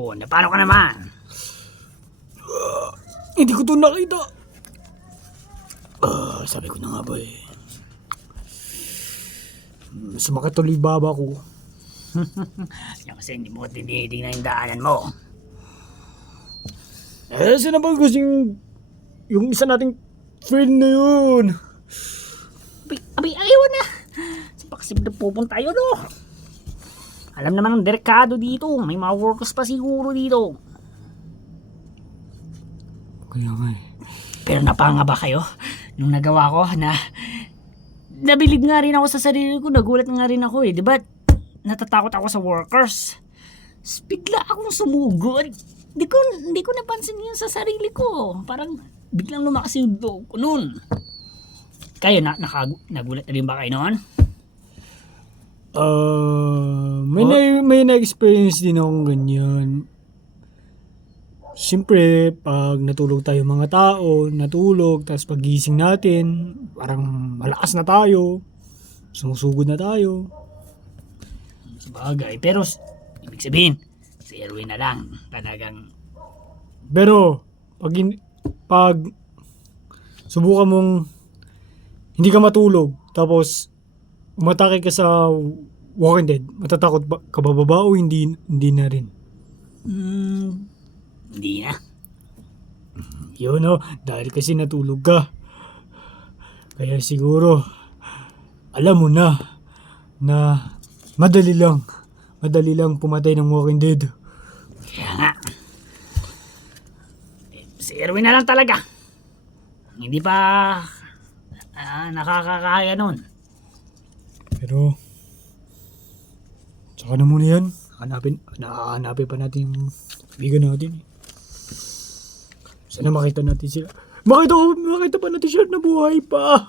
Oh, na paano ka naman? Hindi ko to nakita. Sabi ko na nga ba eh. Sumakit tuloy baba ko. Yan kasi hindi mo tinitingnan yung daanan mo. Saan na ba gusto yung isa nating friend na yun? Abay, ayaw na. Saan pa kasi pupunta yun, no? Alam naman ng delikado dito. May mga workers pa siguro dito. Kaya nga eh. Pero napanga ba kayo? Nung nagawa ko na nabilib nga rin ako sa sarili ko. Nagulat nga rin ako eh. Diba natatakot ako sa workers? Bigla akong sumugod. Hindi ko napansin yun sa sarili ko. Parang biglang lumakas yung loob ko nun. Kayo, nagulat na rin ba kayo noon? May na-experience din akong ganyan. Siyempre, pag natulog tayo mga tao, tapos pagising natin, parang malakas na tayo, sumusugod na tayo. Sabagay, pero ibig sabihin, si Erwin na lang, talagang... Pero, pag subukan mong hindi ka matulog, tapos umatake ka sa Walking Dead, matatakot ka ba o hindi na rin? Hindi na. Yun o, dahil kasi natulog ka. Kaya siguro, alam mo na madali lang pumatay ng Walking Dead. Kaya nga. Si Erwin na lang talaga. Hindi pa nakakakaya nun. Pero, tsaka na muna yan. Hanapin pa natin yung bigan natin. Sana makita natin sila. Makita pa natin sila na buhay pa.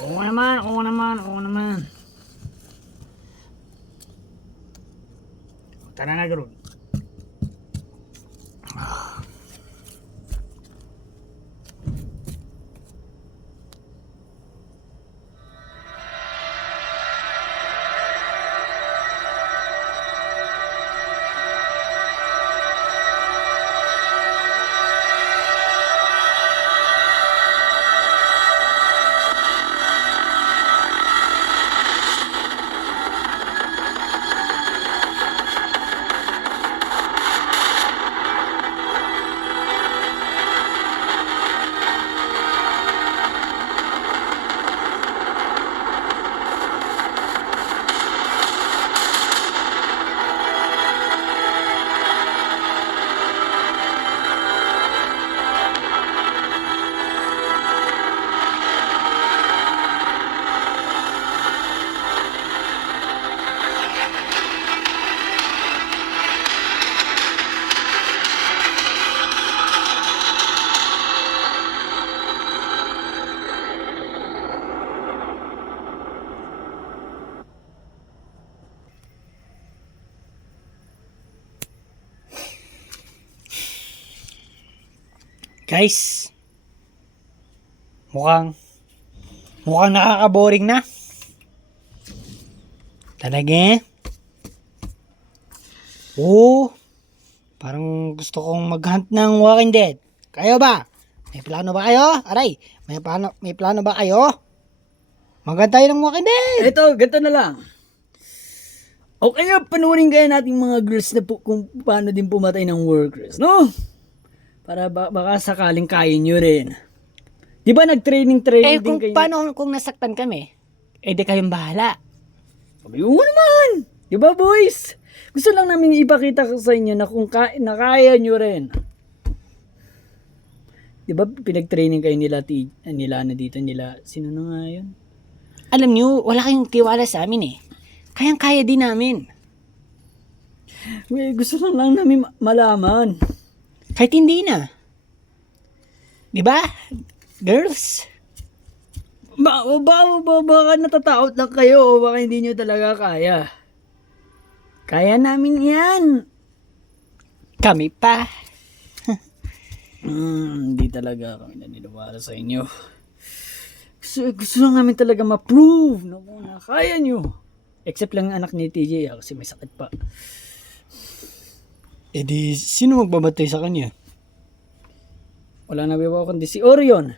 Oo naman. Tara na, Garud. Guys, mukhang nakaka-boring na. Talaga eh. Oo, parang gusto kong mag-hunt ng Walking Dead. Kayo ba? May plano ba kayo? Aray, may plano ba kayo? Mag-hunt tayo ng Walking Dead. Ito, ganito na lang. Okay nga, panurin kaya natin mga girls na kung paano din pumatay ng workers, no? Para baka sakaling kaya nyo rin. Di ba nag-training Eh din kung kayo? paano kung nasaktan kami? Eh di kayong bahala. Sabi mo naman! Di ba boys? Gusto lang namin ipakita sa inyo na kung na kaya nyo rin. Di ba pinag-training kayo nila na dito nila? Sino na nga yun? Alam nyo, wala kayong tiwala sa amin eh. Kayang-kaya din namin. Gusto lang namin malaman. Kahit hindi na. Di ba? Girls? Baka natatakot lang kayo o baka hindi nyo talaga kaya. Kaya namin yan. Kami pa. Hindi talaga kami naniniwala sa inyo. Gusto lang namin talaga ma-prove na kaya nyo. Except lang yung anak ni TJ kasi may sakit pa. Eh di, sino magbabatay sa kanya? Wala na ba kundi si Orion.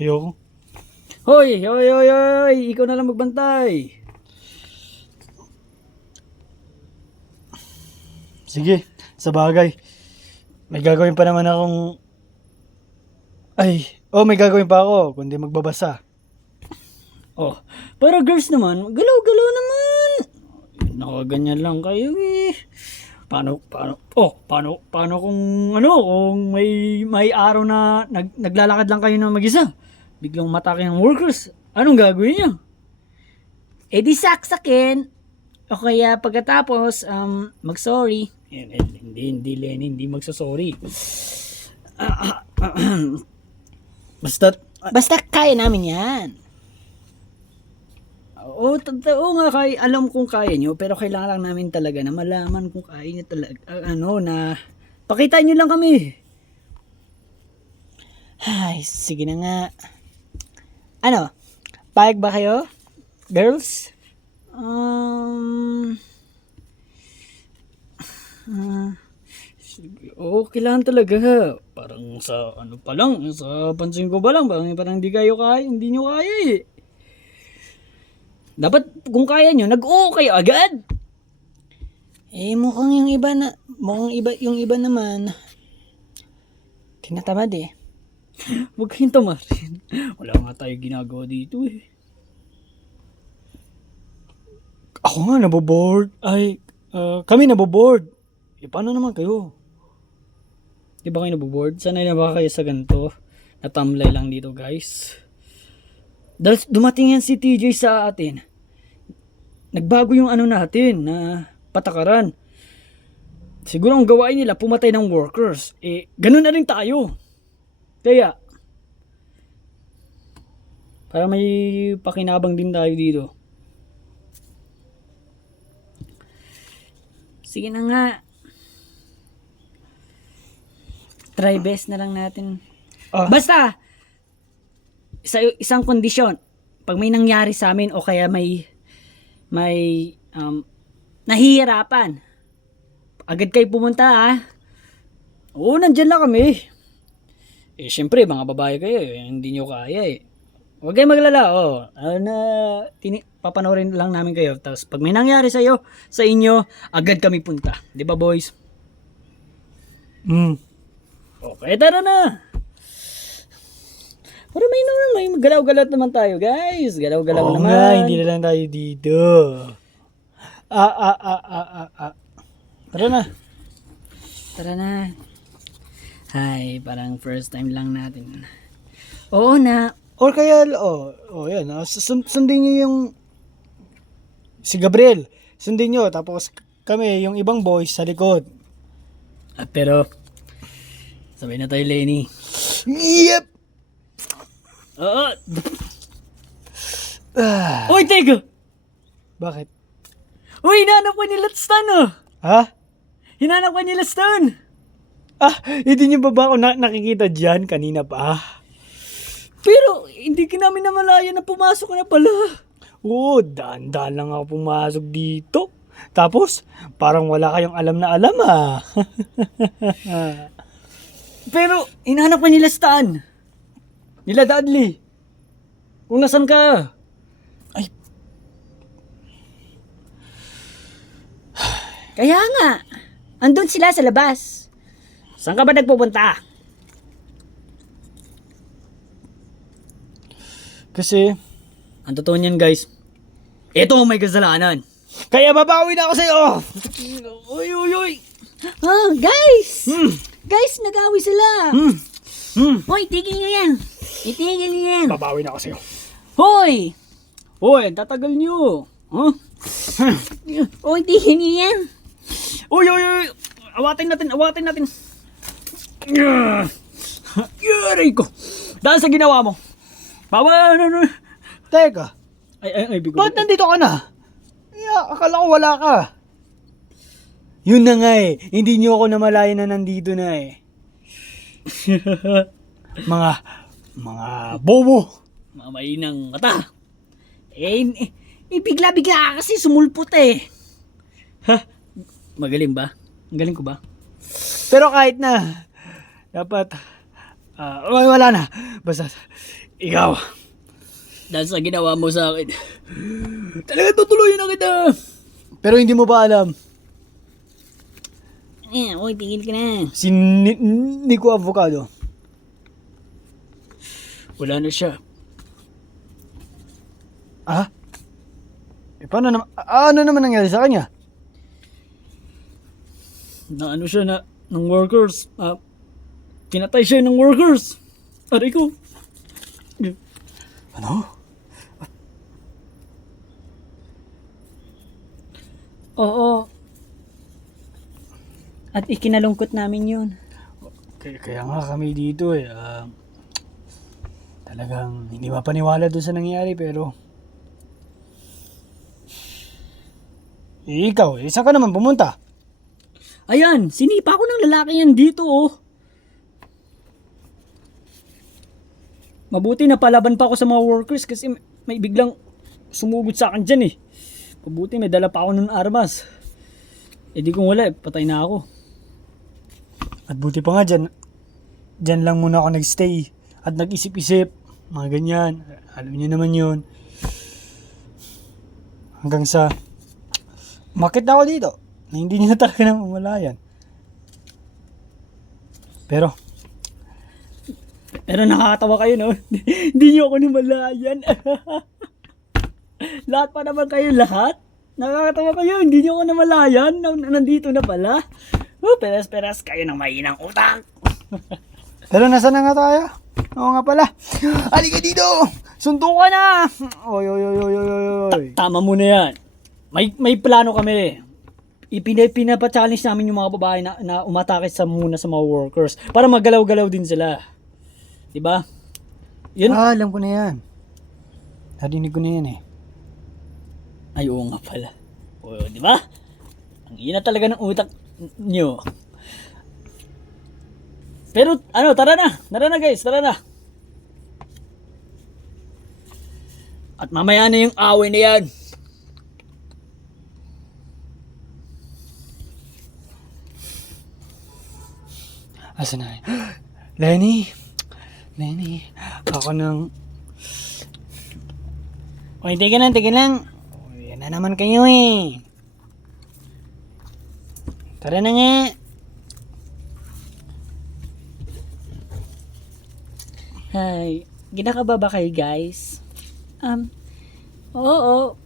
Ayoko. Hoy, hoy, hoy, hoy, ikaw na lang magbantay. Sige, sa bagay. May gagawin pa naman akong... may gagawin pa ako, kundi magbabasa. Oh, para girls naman, galaw-galaw naman. Nakaganyan lang kayo eh. Paano kung may araw na naglalakad lang kayo na mag-isa? Biglang matake ng workers. Anong gagawin niyo? Eh di saksakin. O kaya pagkatapos, mag-sorry. Hindi, Lenny, hindi magsasorry. Basta Kaya namin yan. Oo nga, alam kong kaya nyo, pero kailangan lang namin talaga na malaman kung kaya nyo talaga, na pakita nyo lang kami. Ay, sige na nga. Ano? Payag ba kayo? Girls? Oo, kailangan talaga. Parang sa sa pansin ko ba lang, parang hindi kayo kaya, hindi nyo kaya eh. Dapat kung kaya nyo, nag-oo kayo agad. Mukhang yung iba naman, tinatamad eh. Huwag kayong tamarin. Wala nga tayo ginagawa dito eh. Ako nga, naboboard. Kami naboboard. Paano naman kayo? Di ba kayo naboboard? Sanay na ba kayo sa ganito? Natamlay lang dito guys. Dahil dumating yan si TJ sa atin. Nagbago yung natin na patakaran. Siguro ang gawain nila pumatay ng workers. Ganun na rin tayo. Kaya, para may pakinabang din tayo dito. Sige na nga. Try best na lang natin. Basta, isang kondisyon. Pag may nangyari sa amin o kaya may nahihirapan, agad kayo pumunta ha. Oo, nandyan lang kami. Syempre, mga babae kayo, hindi nyo kaya eh. Huwag kayong maglala, papanoorin lang namin kayo. Tapos pag may nangyari sa inyo, agad kami punta. Di ba boys? Okay, tara na. Pero may galaw-galaw naman tayo, guys. Galaw-galaw Oo naman. nga, hindi na lang tayo dito. Tara na. Tara na. Ay, parang first time lang natin. Oo na. Or kaya, yan. Sundin nyo yung... Si Gabriel. Sundin nyo. Tapos kami, yung ibang boys sa likod. Pero, sabay na tayo, Lenny. Yep! Oo. Uy, teka! Bakit? Uy, hinanap ko nila Stan, Ha? Hinanap ko nila Stan. Hindi nyo ba ako nakikita dyan kanina pa? Pero, hindi ka namin namalaya na pumasok na pala. Oo, daan-daan lang ako pumasok dito. Tapos, parang wala kayong alam na alam Pero, hinanap ko nila Stan. Nila Dudley. Kung nasan ka? Kaya nga. Andun sila sa labas. Saan ka ba nagpupunta? Kasi, Ang totoo niyan, guys. Ito ang may kasalanan. kaya babawi na ako sa'yo! Uy, uy, uy. Guys! Guys, nag-away sila. Hoy, tigil nyo yan. Itigil nyo yan. Babawi na ako sa'yo. Hoy! Hoy, tatagal niyo. Huh? Hoy, tigil nyo yan. Uy, uy, uy. Awatin natin. Yari ko. Dahil sa ginawa mo. Baba, Teka, Ay, bigo. ba't nandito ka na? Akala ko wala ka. Yun na nga eh. Hindi nyo ako namalaya na nandito na eh. mga bobo. Mamainang mata. Bigla-bigla ka kasi sumulpot eh. Magaling ba? Ang galing ko ba? Pero kahit na, dapat, wala na. Basta, ikaw, dahil sa ginawa mo sa akin, talaga tutuloy na kita. Pero hindi mo pa alam. Oy, tigil ka na. Si Nico Avocado. Wala na siya. Ah? Paano naman, ano naman nangyari sa kanya? Na ano siya ng workers. Pinatay siya ng workers. Aray ko. Ano? Oo. At ikinalungkot namin yun. Kaya nga kami dito talagang hindi mapaniwala doon sa nangyari pero ikaw, isa ka naman pumunta. Ayan, sinipa ko ng lalaki yan dito Mabuti na palaban pa ako sa mga workers kasi may biglang sumugod sa akin dyan Mabuti may dala pa ako ng armas. Di kung wala patay na ako. At buti pa nga dyan lang muna ako nagstay at nag-isip-isip, mga ganyan. Alam niyo naman yun. Hanggang sa makit na ako dito na hindi niyo na talaga na mamalayan. Pero nakakatawa kayo, no? Hindi niyo ako namalayan. Lahat pa naman kayo, lahat. Nakakatawa kayo, hindi niyo ako namalayan. Nandito na pala. Peras-peras kayo ng mahinang utak. Pero nasa na nga tayo? Oo nga pala. Halika dito! Suntukan na! Oy. Tama mo na yan. May plano kami. Pinapa-challenge namin yung mga babae na umatake muna sa mga workers para magalaw-galaw din sila. Diba? Yun. Alam ko na yan. Narinig ko na yan Ay, oo nga pala. O, diba? Ang ina talaga ng utak nyo. Pero, tara na. Tara na guys, tara na. At mamaya na yung away na yan. Asa na yun? Lenny, ako nang... Oy, tigil lang. Oy, yan na naman kayo Tara na nga. Hi, ginakaba ba kayo guys? Oo.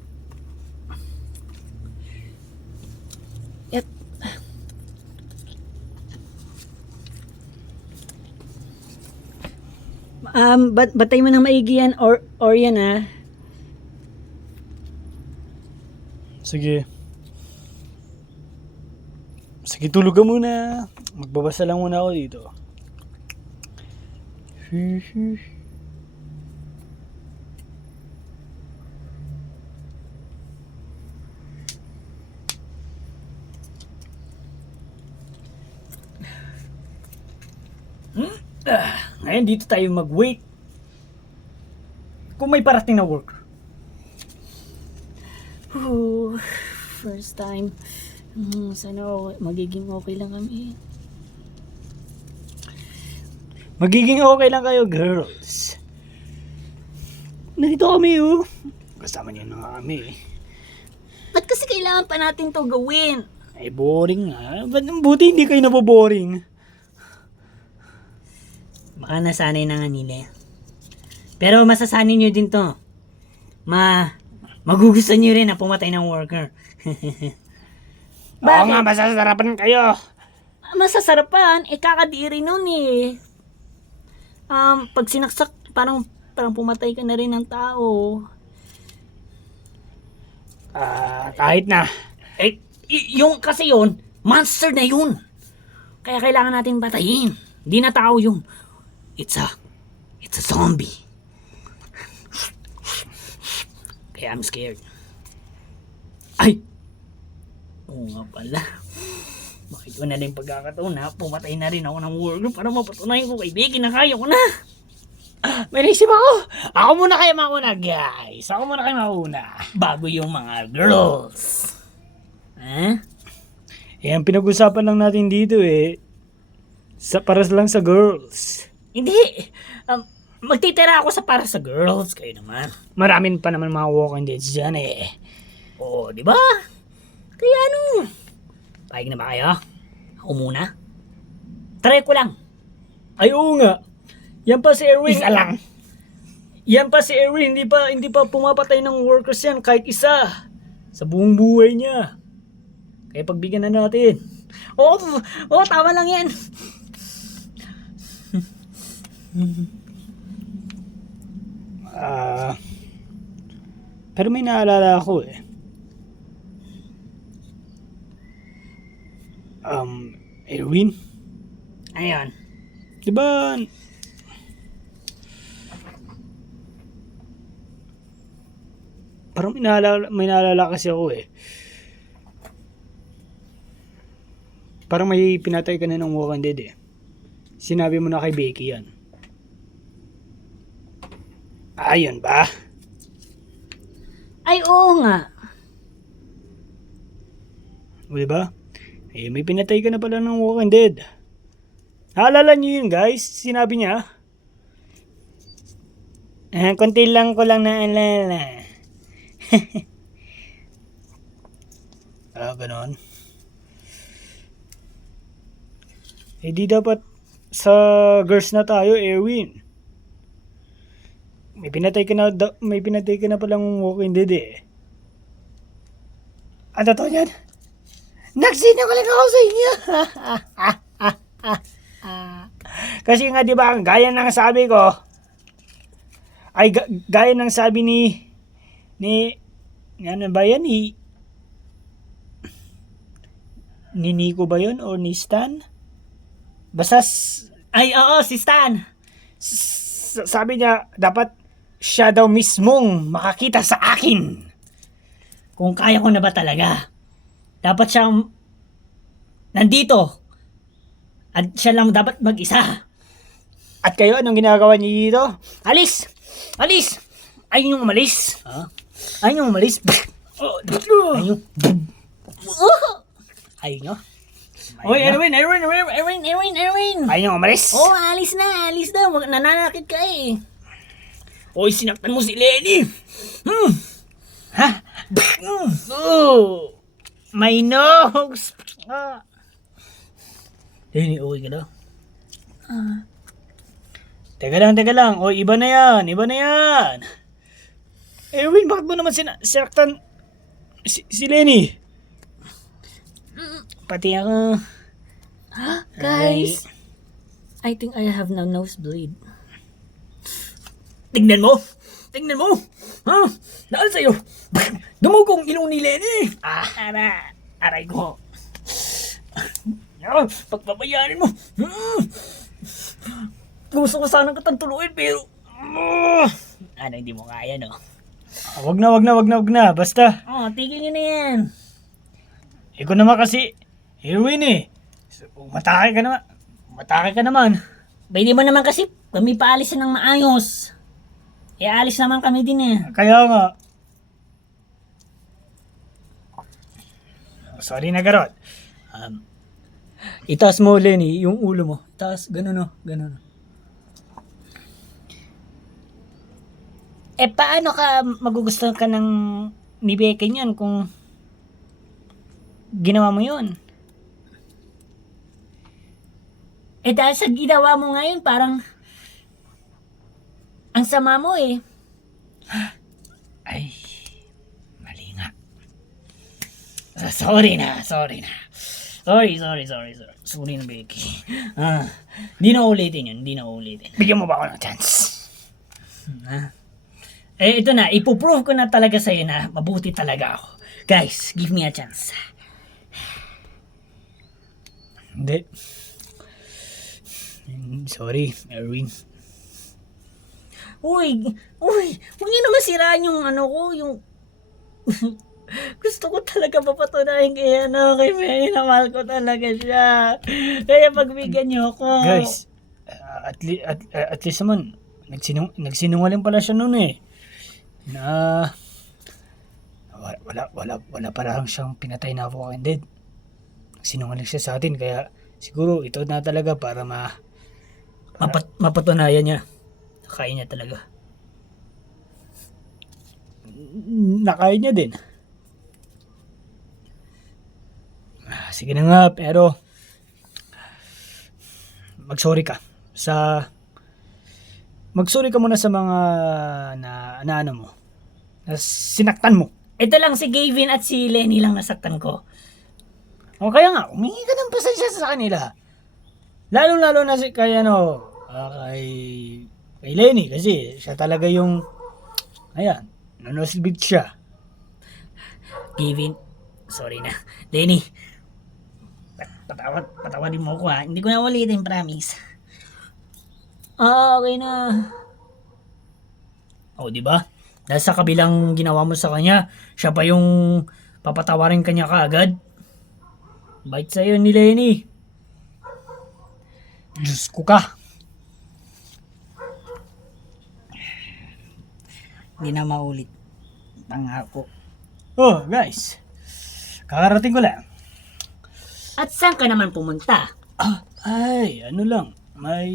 Yep. Batay mo ng maigi yan or yan Sige. Sige, tulog ka muna. Magbabasa lang muna ako dito. Ngayon dito tayo mag-wait. Kung may parating na work. First time. Sana magiging okay lang kami. Magiging okay lang kayo, girls. Nandito kami, Kasama niyo na kami, Ba't kasi kailangan pa natin to gawin? Ay, boring nga. Buti hindi kayo naboboring. Baka nasanay na nga nila. Pero masasanay nyo din to. Magugustuhan nyo rin na pumatay ng worker. Oo nga, masasarapan kayo. Masasarapan? Kakadiri nun pag sinaksak, parang pumatay ka na rin ng tao. Kahit na. Yung kasi yun, monster na yun. Kaya kailangan natin patayin. Hindi na tao yun. It's a zombie. Kaya I'm scared. Ay! Oo nga pala. Bakit ko na lang pagkakataon pumatay na rin ako ng worker para mapatunayan ko kay Becky na kaya ko na. May naisip ako. Ako muna kayo mauna, guys. Ako muna kayo mauna. Bago yung mga girls. Eh, ang pinag-usapan lang natin dito para lang sa girls. Hindi. Magtitira ako para sa girls. Kayo naman. Maraming pa naman mga walking deads dyan Oo, di ba? Kaya payag na ba kayo? Ako muna? Try ko lang. Ay, oo nga. Yan pa si Erwin. Isa lang. Yan pa si Erwin. Hindi pa pumapatay ng workers yan kahit isa. Sa buong buhay niya. Kaya pagbigyan na natin. Oo, tama lang yan. Pero may naalala ako Erwin, Ayan. di ba parang may naalala kasi ako parang may pinatay ka na ng Walking Dead Sinabi mo na kay Becky yan. Ayun ba? Ay, oo nga. O diba? May pinatay ka na pala ng Walking Dead. Naalala niyo yun guys? Sinabi niya. Konti lang ko lang naalala. Ganon. Di dapat sa girls na tayo, Erwin. May pinatay ka na palang Walking Dead Ang totoo niyan? Nagsinungaling ako sa inyo. Kasi nga di ba, gaya ng sabi ko, gaya ng sabi ni ano ba yan? Ni Nico ba yun? O ni Stan? Basta, Ay, oo, si Stan. sabi niya, dapat siya daw mismong makakita sa akin. Kung kaya ko na ba talaga. Dapat siyang nandito. At siya lang dapat mag-isa. At kayo, anong ginagawa niyo dito? Alis! Alis! Ayun yung umalis. Ayun yung umalis. Ayun. Ayun nyo. Oy, Erwin! Ayun yung umalis. Oh, alis na. Nananakit ka Oy, sinaktan mo si Lenny. Ha? Oh, my nose. Lenny, okay ka daw? Teka lang. O, iba na yan. Erwin, bakit mo naman sinaktan si Lenny? Pati ako. Guys, I think I have no nosebleed. Tingnan mo! Ha? Dahil sa'yo, dumugong ilong ni Lenny! Aray ko. Pagpapayarin mo. Gusto ko sanang katantuluin pero... hindi mo kaya, no? Wag na. Basta, Tigil nyo na yan. ikaw naman kasi, Erwin Matake ka naman. Pwede mo naman kasi kami paalisin ng maayos. Alis naman kami din Kaya nga. Sorry na, Garot. Itaas mo, Lenny, yung ulo mo. Itaas, ganun. Paano ka magugustuhan ka ng ni Becky niyan kung ginawa mo yun? Dahil sa ginawa mo ngayon, parang ang sama mo Ay, mali nga. Sorry na. Sorry, Becky. Di na ulitin yun, Bigyan mo ba ako ng chance? Ito na, ipoprove ko na talaga sa'yo na mabuti talaga ako. Guys, give me a chance. Hindi. Sorry, Erwin. Uy, huwag niyo naman siraan yung yung... Gusto ko talaga papatunayan kay Mary na mahal ko talaga siya. Kaya pagbigyan niyo ako. Guys, at least naman, nagsinungaling pala siya noon na wala pa lang siyang pinatay na Walking Dead. sinungaling siya sa atin, kaya siguro ito na talaga para Mapatunayan niya. Nakain niya talaga. nakain niya din. Sige na nga, pero magsorry ka muna sa mga na ano mo, na sinaktan mo. Ito lang si Gavin at si Lenny lang nasaktan ko. O kaya nga, humingi ka ng pasensya sa kanila. Lalo na kay Lenny, kasi siya talaga yung, ayan, nanosilbid siya. Gavin, sorry na. Lenny, patawarin mo ko ha. Hindi ko na ulitin, promise. Okay na. O, di ba? Dahil sa kabilang ginawa mo sa kanya, siya pa yung papatawarin kanya kaagad. Bait sa'yo ni Lenny. Diyos ko ka. Hindi na maulit. Pangako. Oh, guys. Kakarating ko lang. At saan ka naman pumunta? Ay, ano lang. May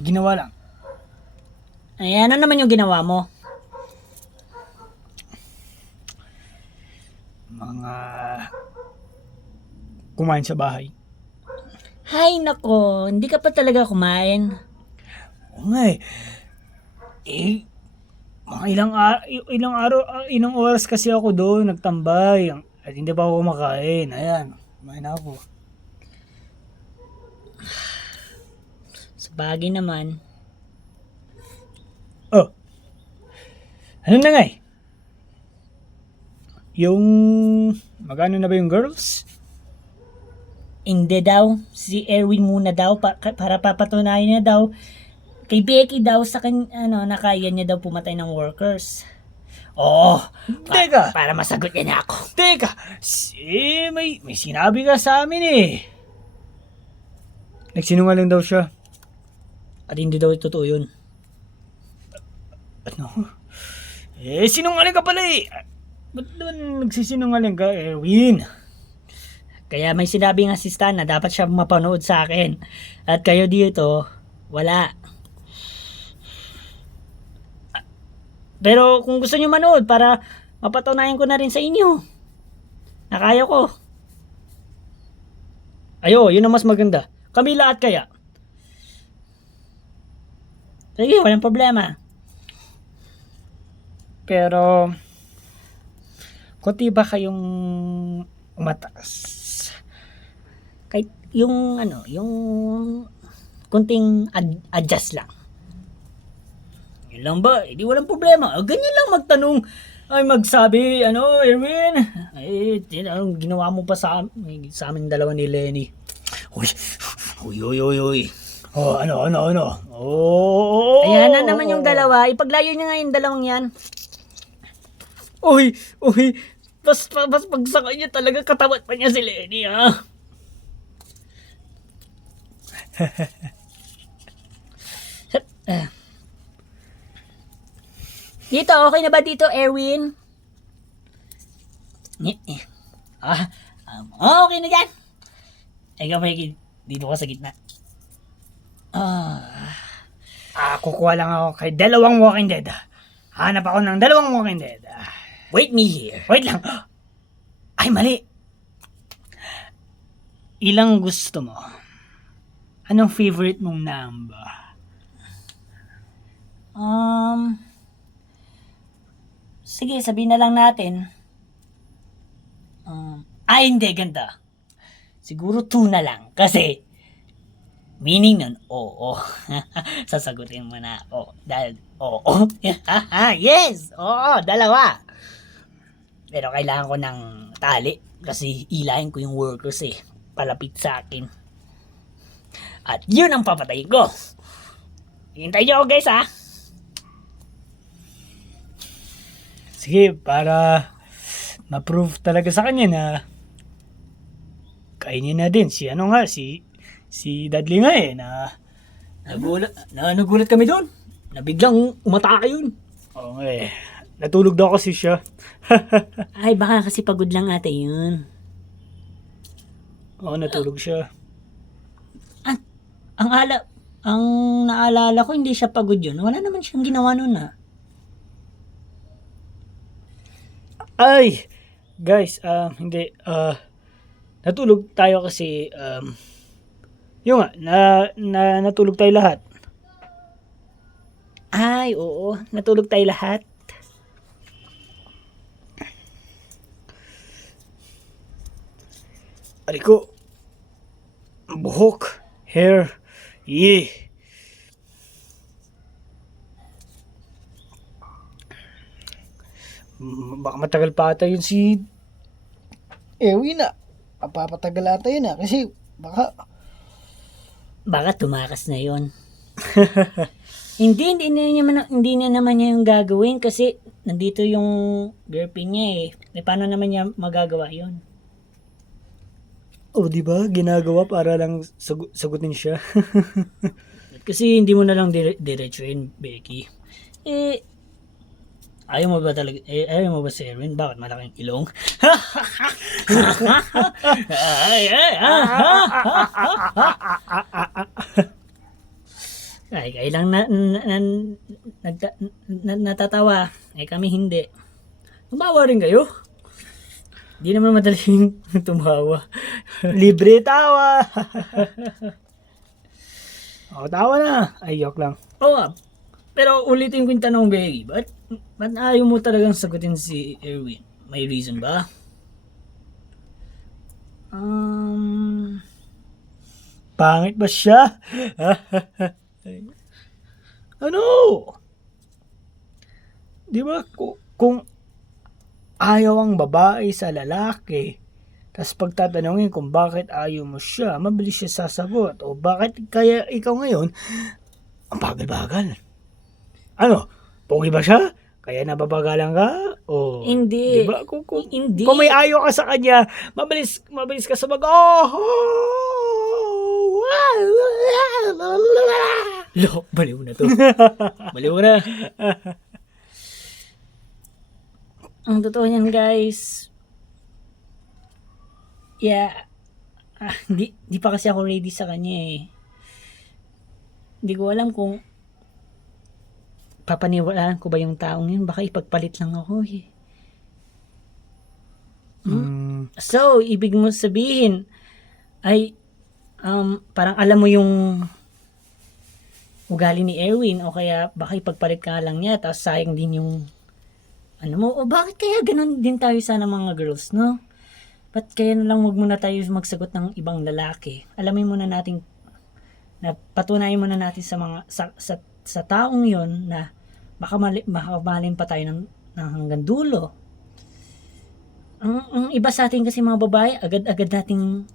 ginawa lang. Ay, ano naman yung ginawa mo? Mga kumain sa bahay. Hay nako, hindi ka pa talaga kumain. Oo nga eh. Mga ilang oras kasi ako doon nagtambay. At hindi pa ako kumakain. Ayan, kumain na ako. Sa bagay naman. Oh. Ano na nga eh? Yung magano na ba yung girls? Hindi daw. Si Erwin muna daw para papatunayan niya daw. Kay Becky daw sa na kaya niya daw pumatay ng workers. Oo. Teka! Para masagot niya ako. Teka! May sinabi ka sa amin eh. Nagsinungaling daw siya. At hindi daw totoo yun. Ano? Sinungaling ka pala eh. Ba't naman nagsisinungaling ka, Erwin? Kaya may sinabi nga si Stan na dapat siya mapanood sa akin. At kayo dito, wala. Pero kung gusto niyo manood para mapatunayan ko na rin sa inyo. Nakaya ko. Ayo, yun ang mas maganda. Kami lahat kaya. Sige, walang problema. Pero, konti ba kayong umatas? Kahit yung yung kunting adjust lang. Yun lang ba? Hindi walang problema. Ganyan lang magtanong. Ay magsabi, Erwin? Anong ginawa mo pa sa amin dalawa ni Lenny? Uy. Oh, ano? Oh. Ayan na naman yung dalawa. Ipaglayo niya nga yung dalawang yan. Uy. Bas pag sa kanya talaga katapat pa niya si Lenny, ha? Dito, okay na ba dito, Erwin? Okay na dyan. Ikaw ba dito ka sa gitna? Kukuha lang ako kay 2 Walking Dead. Hanap ako ng 2 Walking Dead. Wait me here. Wait lang. Ay, mali. Ilang gusto mo? Anong favorite mong number? Sige, sabihin na lang natin. Hindi, ganda. Siguro 2 na lang. Kasi, meaning nun, oo. Sasagutin mo na, dahil, oo. Yes! Oo, 2. Pero kailangan ko ng tali. Kasi ilahin ko yung workers palapit sa akin. At yun ang papatayin ko. Hintayin niyo ako guys ha. Sige, para ma-prove talaga sa kanya na kainin na din si Dudley nga na Nagulat kami doon. Nabiglang umatake yun. Oo nga natulog daw kasi siya. Ay, baka kasi pagod lang ate yun. Oo, natulog siya. Ang naalala ko, hindi siya pagod yun. Wala naman siyang ginawa nun Ay! Guys, hindi. Natulog tayo kasi, yun nga, natulog tayo lahat. Ay, oo. Natulog tayo lahat. Ari ko, buhok, hair, yeah. Baka matagal pa ata yun si Erwin na. Papatagal ata yun kasi baka Baka tumakas na yon. Hindi na naman niya yung gagawin kasi nandito yung girlfriend niya eh. Paano naman niya magagawa yon? di ba? Ginagawa para lang sagutin siya. Kasi hindi mo na lang diretsuin, Becky. Ayaw mo ba talaga? Ayaw mo ba si Erwin? Bakit malaking ilong? Ay, kayo lang natatawa. Kami hindi. Tumawa rin kayo. Hindi naman madaling tumawa. Libre tawa. Tawa na. Ay, joke lang. Oo, pero ulitin ko yung tanong, Becky. Ba't ayaw mo talagang sagutin si Erwin? May reason ba? Pangit ba siya? Ano? Di ba kung ayaw ang babae sa lalaki, tapos pagtatanungin kung bakit ayaw mo siya, mabilis siya sasagot. O bakit kaya ikaw ngayon, ang bagal-bagal? Ano? Pogi ba siya? Kaya nababagalan ka? O, Hindi. Diba? Hindi. Kung may ayaw ka sa kanya, mabilis ka sumagot. Lo, baliw na to. Baliw na. Ang totoo niyan, guys. Di pa kasi ako ready sa kanya eh. Hindi ko alam kung papaniwalaan ko ba yung taong yun. Baka ipagpalit lang ako eh. So, ibig mo sabihin ay parang alam mo yung ugali ni Erwin o kaya baka ipagpalit ka lang niya tapos sayang din yung ano mo. O bakit kaya ganun din tayo sana mga girls, no? Ba't kaya na lang wag muna tayo magsagot ng ibang lalaki? Alamin muna natin na patunayan muna natin sa mga sa taong yon na baka mahalin pa tayo ng hanggang dulo. Ang iba sa atin kasi mga babae, agad-agad nating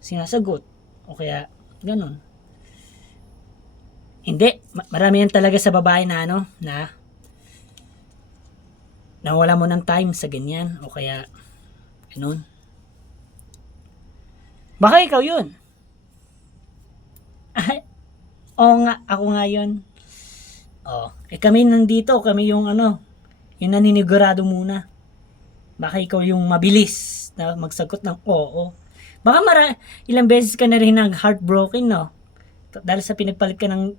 sinasagot. O kaya, ganun. Hindi. Marami yan talaga sa babae na nawala mo ng time sa ganyan. O kaya, ganun. Baka ikaw yun. Oo nga, ako nga yun. Kami nandito, kami yung yung naninigurado muna. Baka ikaw yung mabilis na magsagot ng oo. Baka ilang beses ka na rin heartbroken, no? Dahil sa pinagpalit ka ng...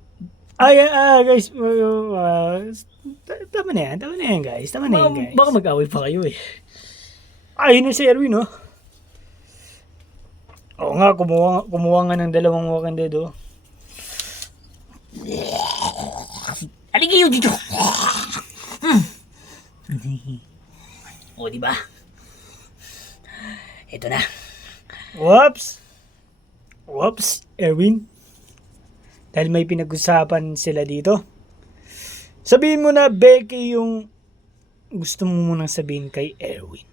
guys, tama na yan, guys. Tama na yan, guys. Baka mag-away pa kayo eh. Ayun na si Erwin, no? Oo nga, kumuha nga ng 2 Walking Dead, oh. Aligayo dito! O, diba? Ito na. Whoops, Erwin. Dahil may pinag-usapan sila dito. Sabihin mo na, Becky, yung gusto mo munang sabihin kay Erwin.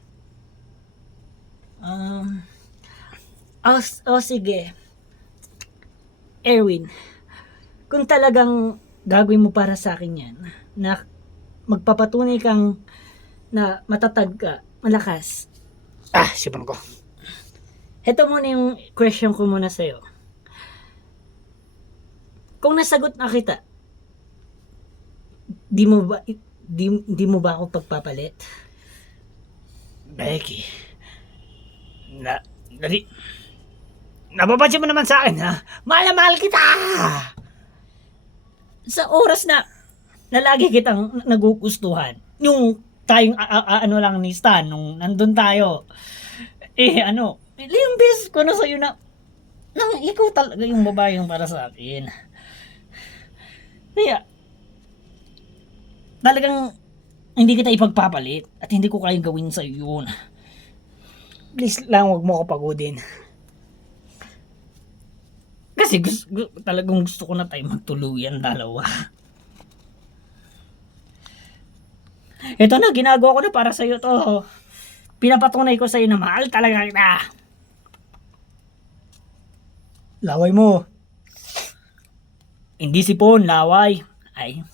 Sige. Erwin, kung talagang gagawin mo para sa akin yan, na magpapatunay kang na matatag ka, malakas. Sipan ko. Ito muna yung question ko muna sa'yo. Kung nasagot na kita, di mo ba ako pagpapalit? Becky, Dali. Nababansin mo naman sa akin, ha? Mahal na mahal kita! Sa oras na lagi kitang nagugustuhan, yung tayong ano lang ni Stan, nung nandun tayo, ilang beses ko na sa'yo na nang ikaw talaga yung babae yung para sa akin. Kaya, talagang hindi kita ipagpapalit at hindi ko kayang gawin sa'yo yun. Please lang, wag mo ko pagodin. Kasi talagang gusto ko na tayo magtuluyan dalawa. Ito na, ginagawa ko na para sa'yo to. Pinapatunay ko sa'yo na mahal talaga kita. Laway mo. Hindi sipon, laway. Ay,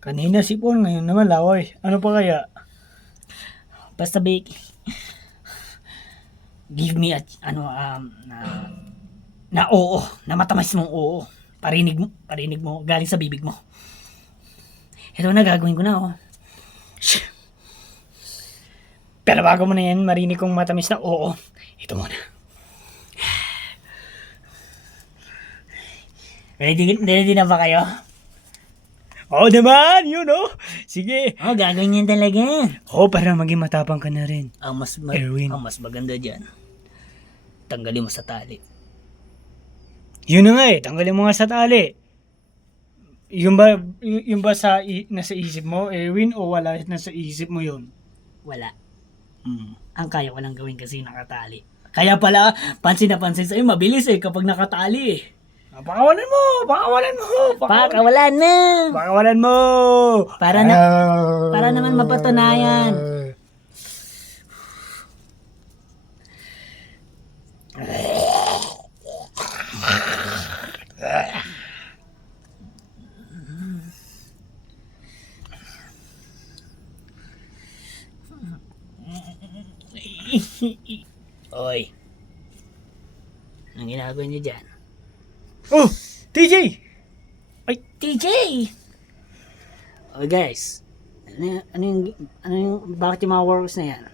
Kanina sipon, ngayon naman laway. Ano pa kaya? basta Becky. Give me na oo, na matamis mong oo. Parinig mo, galing sa bibig mo. Ito na, gagawin ko na, oh. Shh. Pero bago mo na yan, marinig kong matamis na oo. Ito muna. Ready na ba kayo? Oo naman, yun oh. Sige. Oh, gagawin yan talaga. Oo, para maging matapang ka na rin. Erwin. Ang mas maganda dyan, tanggalin mo sa tali. Yun na nga eh, tanggalin mo nga sa tali. Yung ba nasa isip mo, Erwin, o wala nasa isip mo yun? Wala. Ang kaya ko lang gawin kasi nakatali. Kaya pala, pansin na pansin sa'yo, mabilis eh kapag nakatali eh. Pakawalan mo! Pakawalan mo! Para naman mapatunayan. Oy. Anong ginagawa niyo dyan? Oh! TJ! TJ! Oh guys, bakit yung mga workers na yan?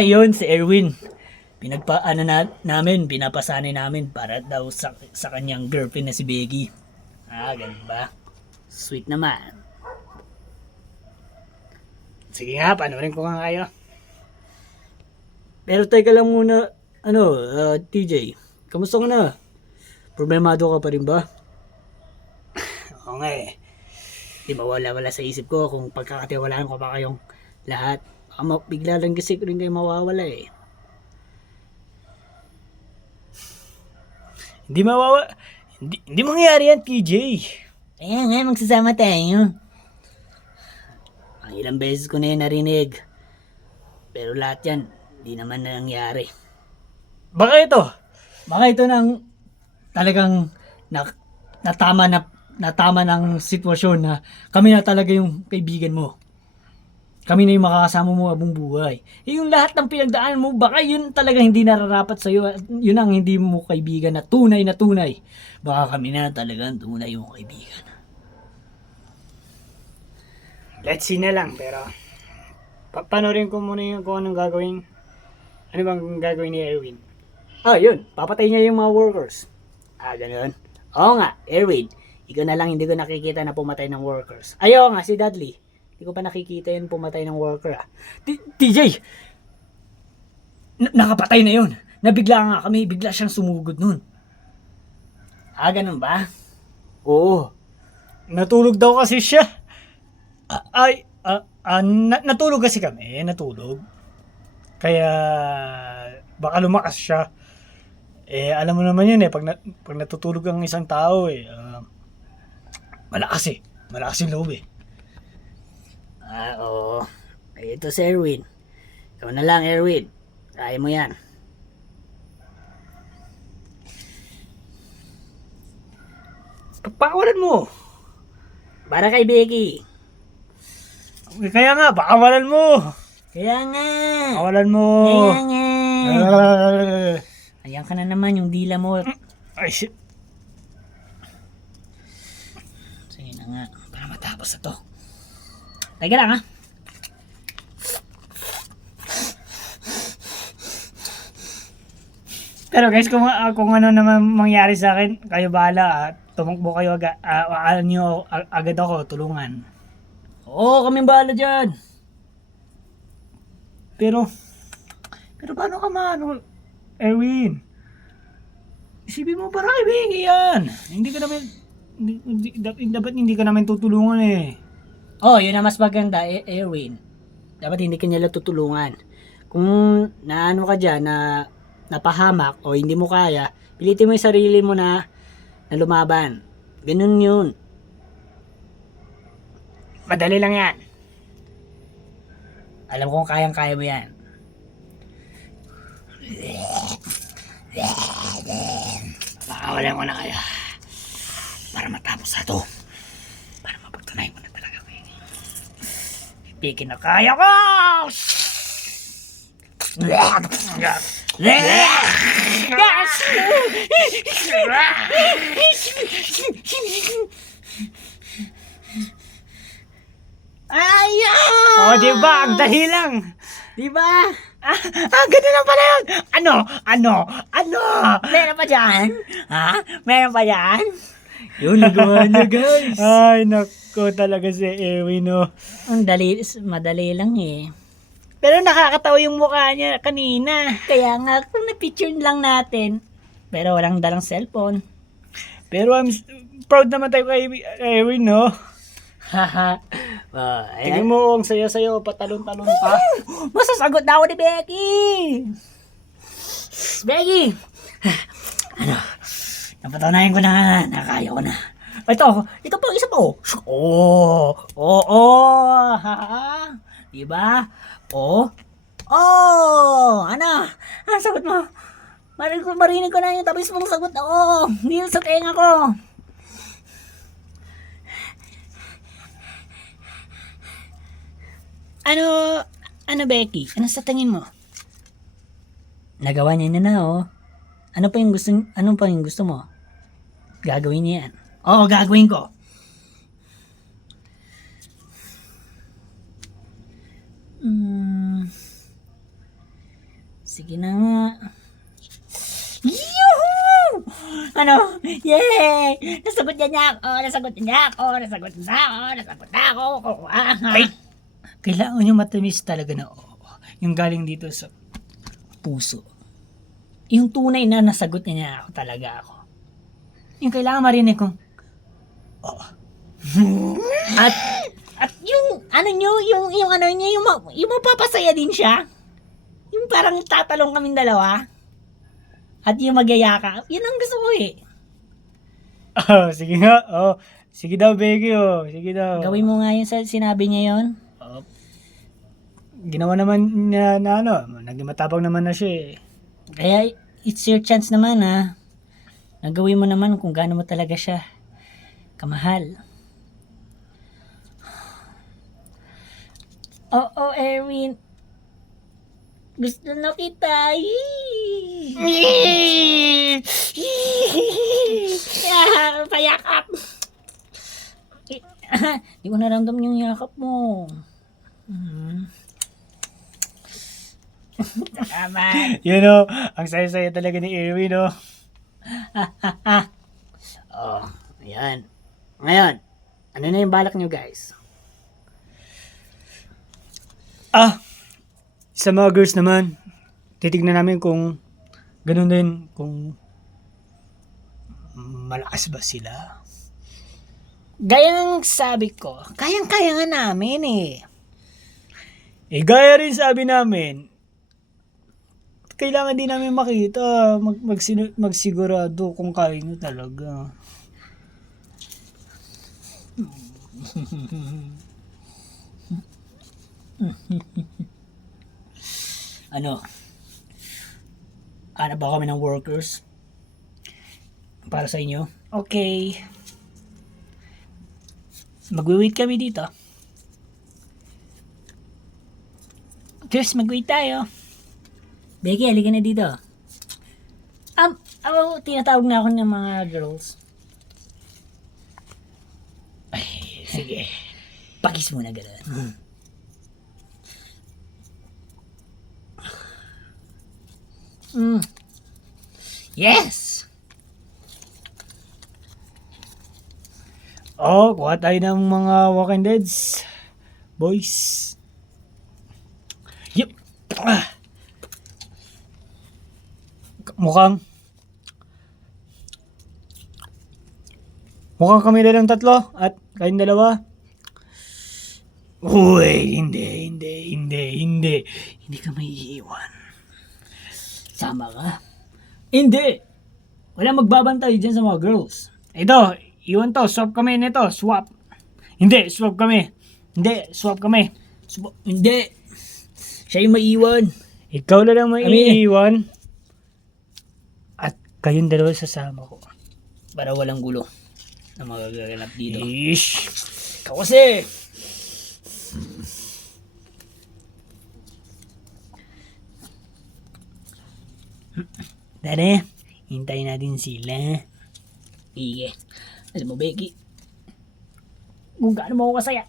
Yun, si Erwin. Pinapasanay namin para daw sa kanyang girlfriend na si Becky. Ganun ba? Sweet naman. Sige nga, panoorin ko nga kayo. Pero teka lang muna, TJ, kamusta ka na? Problemado ka pa rin ba? Oo nga eh. Di mawala-wala sa isip ko kung pagkakatiwalaan ko pa kayong lahat. Bigla lang kasi rin kayo mawawala eh. Hindi mangyayari yan, TJ. Kaya nga, magsasama tayo. Ang ilang beses ko na yun narinig. Pero lahat yan, di naman nangyari. Baka ito nang talagang natama ng sitwasyon na kami na talaga yung kaibigan mo. Kami na yung makakasama mo abong buhay. Yung lahat ng pinagdaanan mo, baka yun talaga hindi nararapat sa'yo. Yun ang hindi mo kaibigan na tunay na tunay. Baka kami na talagang tunay yung kaibigan. let's see na lang, pero panoorin ko muna yung kung anong gagawin. Ano bang gagawin ni Erwin? Yun. Papatay niya yung mga workers. Ganun. Oo nga, Erwin. Ikaw na lang hindi ko nakikita na pumatay ng workers. Ayaw nga, si Dudley. Hindi ko pa nakikita yun pumatay ng worker. TJ! Nakapatay na yun. Nabigla nga kami. Bigla siyang sumugod nun. Ganun ba? Oo. Natulog daw kasi siya. Natulog kasi kami. Kaya baka lumakas siya. Alam mo naman yun pag natutulog ang isang tao malakas yung loob Oo. Ito si Erwin. Ikaw na lang, Erwin. Kaya mo yan. Pakawalan mo. Para kay Becky. Kaya nga, pakawalan mo. Kaya nga. Pakawalan mo. Kaya nga. Ayan ka na naman yung dila mo. Ay, shit. Sige na nga. Para matapos na to. Teka lang ha. Pero guys, kung ano naman mangyari sa akin, kayo bahala. Tumakbo kayo agad. Agad ako, tulungan. Oo, kami bahala dyan. Pero paano ka maano, Erwin? Isipin mo para kaibigan yan. Hindi ka namin, dapat hindi ka namin tutulungan eh. Oh, yun ang mas maganda, Erwin. Dapat hindi ka nila tutulungan. Kung naano ka dyan, na napahamak o hindi mo kaya, pilitin mo yung sarili mo na lumaban. Ganun yun. Madali lang yan. Alam kong kayang-kaya mo yan. Pakawalan ko na kayo. Para matapos na to. Para mapagtunay ko na talaga ko yun. Pikin na kaya ko! Ayaw! Oh, di ba? Ang dali lang. Di ba? Ganun lang pala yun. Ano? Meron pa dyan? Ha? Meron pa yan? Yun, nagawa niya, guys. Ay, nako talaga si Erwin, no. Ang madali lang eh. Pero nakakatawa yung mukha niya kanina. Kaya nga, kung na-picture lang natin, pero walang dalang cellphone. Pero proud naman tayo kay Erwin, no? Haha. Tingin mo, ang saya-sayo, patalon-talon pa. Masasagot na ako ni Becky! Becky! Ano? Napatunayan ko na, nakaya ko na. Ito pa, isa pa oh. Oo. Diba? Ano? Ang sagot mo? Marinig ko na yung tabis mong sagot. Oo. Hindi sa tenga ko. Ano Becky? Ano sa tingin mo? Nagawa niya na oh. Ano pa yung gusto mo? Gagawin niya yan. Oo, gagawin ko. Sige na nga. Yuhu! Ano? Yay! Nasagot niya ako! Nasagot na ako! Ay! Kailangan yung matamis talaga na oo. Yung galing dito sa puso. Yung tunay na nasagot niya ako talaga ako. Yung kailangan marinig kong, At yung yung mapapasaya din siya. Yung parang tatalong kaming dalawa. At yung magyayakap. Yun ang gusto ko eh. Oh, sige nga. Oh, sige daw, Becky, oh. Sige daw. Gawin mo nga yun sa sinabi niya yun. Ginawa naman niya na naging matapang naman na siya eh. Kaya it's your chance naman ha. Nagawin mo naman kung gaano mo talaga siya kamahal. Oo, Erwin. Gusto na kita. Payakap. Di ko naramdam yung yakap mo. Tama. You know, ang saya-saya talaga ni Erwin, no? Ayan. Ngayon, ano na yung balak nyo guys? Sa mga girls naman, titignan namin kung ganun din, kung malakas ba sila. Gaya ng sabi ko, kayang-kaya nga namin eh. Eh, gaya rin sabi namin, kailangan din namin makita, magsigurado kung kaya nyo talaga. Ano? Hanap ba kami ng workers? Para sa inyo? Okay. Mag-wait kami dito. Cheers, mag-wait tayo. Becky, halika na dito. Tinatawag na ako ng mga girls. Ay, sige. Pakis muna gano'n. Yes! Oh, kuha tayo ng mga Walking Deads. Boys. Yep. Mukhang kami na lang tatlo at kayong dalawa. Uy, hindi. Hindi ka may iiwan. Sama ka? Hindi! Wala magbabantay dyan sa mga girls. Ito, iwan to. Swap kami nito. Swap. Hindi, swap kami. Hindi, swap kami. Hindi. Siya yung maiwan. Ikaw na lang may Kami. iiwan. At kayong dalawa sasama ko. Para walang gulo na magaganap dito. Ish. Ikaw kasi. Tara, hintayin natin sila. Sige. Alam mo, Becky, Kung gaano mo ako kasaya.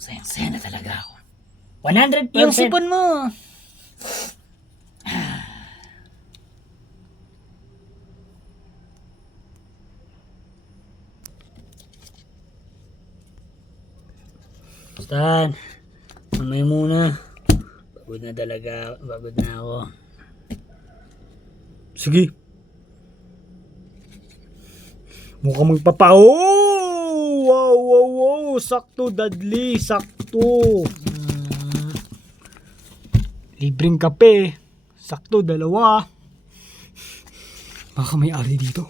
sayang-saya na talaga ako. 100%. Yung sipon mo. Stan, mamaya muna. Pagod na talaga. Pagod na ako. Sige. Mukhang magpapa. Oh! Wow. Sakto, Dudley. Sakto. Libreng kape. Sakto, dalawa. Baka may ari dito.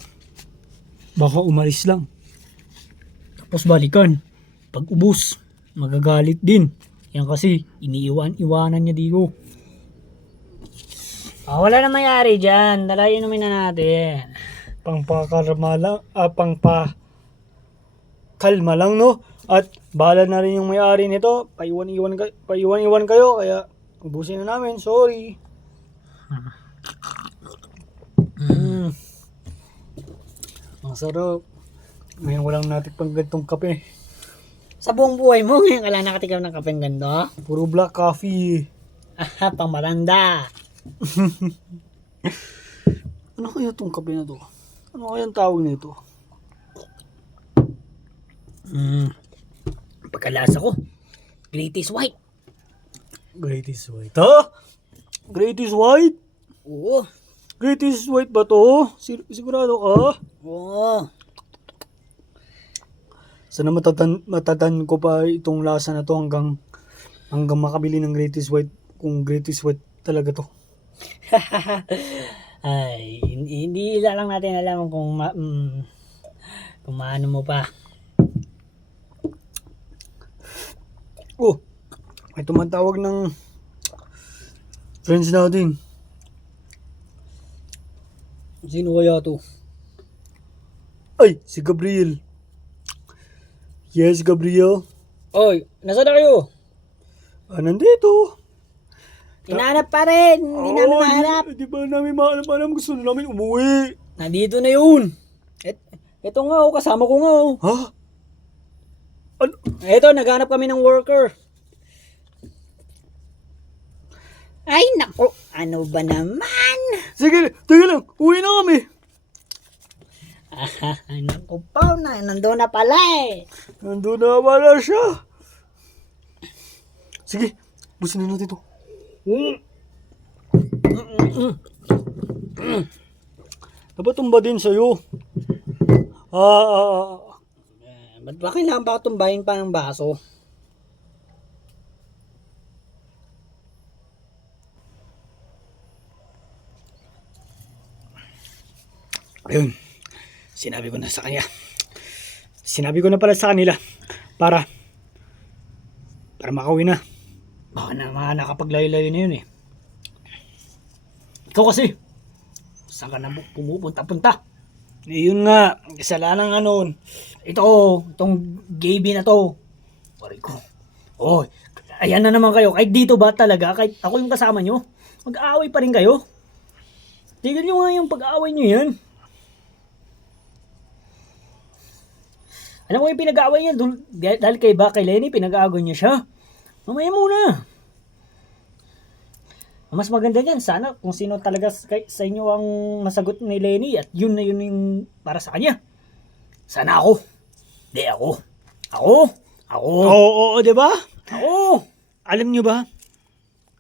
Baka umalis lang. Tapos balikan. Pag ubus, magagalit din. Yan kasi, iniiwan-iwanan niya dito. Wala na mayari dyan. Dalayan naman na natin. Pangpakalma lang, pangpakalma lang, no? At bahala na rin yung may-ari nito. Paiwan-iwan kayo, kaya ubusin na namin. Sorry. Ang sarap. Ngayon walang natikpang gantong kape. Sa buong buhay mo, ngayon ka lang nakatikim ng kapeng ganda. Puro black coffee. Pang maranda. Ano kaya tong kape na to? Ano kaya ang tawag nito? Pagkalasa ko, greatest white. Greatest White. Ha? Greatest White? Oo. Greatest White ba to? Sigurado ka? Oo. Sana matatan ko pa itong lasa na to hanggang makabili ng Greatest White, kung Greatest White talaga to. Ay, hindi lang natin alam kung kung maano mo pa. Oh, may tumatawag ng friends natin. Sino kaya to? Ay, si Gabriel. Yes, Gabriel. Oy, nasa na kayo? Nandito. Hinahanap pa rin. Hindi namin mahanap. Di ba namin mahanap? Gusto na namin umuwi. Nandito na yun. Ito nga, kasama ko nga. Ha? Ano? Ito, naghanap kami ng worker. Ay, nako. Ano ba naman? Sige, teka lang. Uwi na kami. Naku pa, nandun na pala eh. Nandun na wala siya. Sige, busin na natin to. Dapat tumba din sa'yo. Ba't ba kailangan pa tumbahin pa ng baso? Ayun. Sinabi ko na sa kanya. Sinabi ko na pala sa kanila para makauwi na. Baka na nakapaglayo-layo na yun eh. Ikaw kasi, saan ka na pumupunta-punta? Yun nga, kasalanan nga noon. Itong Gaby na to. Pari ko. Oh, ayan na naman kayo. Kahit dito ba talaga? Kahit ako yung kasama nyo? Mag-aaway pa rin kayo? Tigil nyo nga yung pag-aaway nyo yan. Alam mo yung pinag-aaway niya, dahil kay Lenny, pinag-aaway niya siya. Mamaya muna. Mas maganda niyan, sana kung sino talaga sa inyo ang nasagot ni Lenny at yun na yun yung para sa kanya. Sana ako. Di ako. Ako. Oo, di ba? Ako. Alam nyo ba?